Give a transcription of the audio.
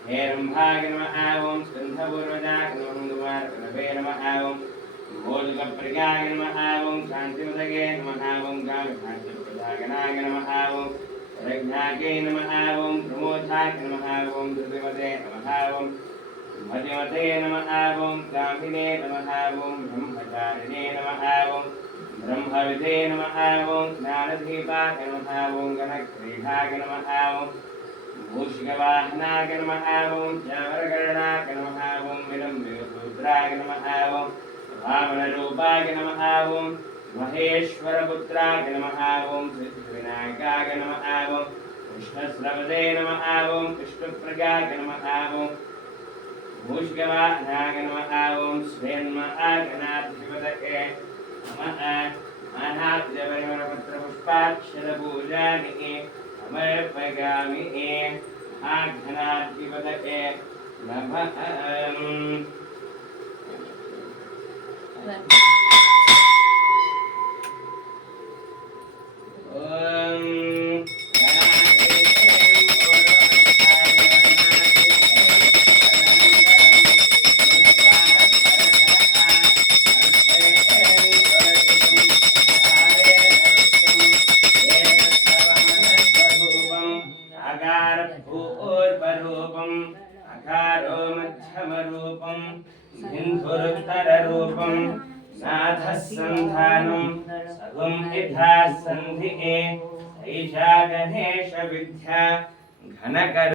नमः ॐ हेरम्भाय नमः ॐ स्कन्धपूर्वजाय नमः कुमारकलवे नमः ॐ भोजकप्रियाय नमः ॐ शान्तिमदये नमः ॐ कामभाग्यप्रदागनाय नमः ॐ रज्ञायै नमः ॐ प्रमोदाय नमः ॐ धृतिमते नमः ॐ मतिमते नमः ॐ गाम्भिने नमः ॐ ब्रह्मचारिणे नमः ॐ ब्रह्मविदे नमः ॐ ज्ञानदीपाय नमः ॐ गणक्रीडाय नमः ॐ భృంగవాహనాయ నమ ఓం చామరగణాక నమ ఓం విలంబిరుద్రాయ నమ ఓం వామనరూపాయ నమ ఓం మహేశ్వరపుత్రాయ నమ ఓం సిద్ధివినాయకాయ నమ ఓం కృష్ణస్రవదే నమ ఓం కృష్ణప్రగాయ నమ ఓం భూష్గవాహనాయ నమ ఓం శ్రేన్మహాగణాధిపతకే నమ ఆహాద్యవరపుత్రపుష్పాక్షరభూజాని సమర్పయామి आघनादिवदके नमः। अकार भूर्वरूपम् अकारो मध्यमरूपम् सिन्धुरुत्तररूपम् नाथः सन्धानम् सर्वम् विधा सन्धिः ऐषा गणेशविद्या घनकर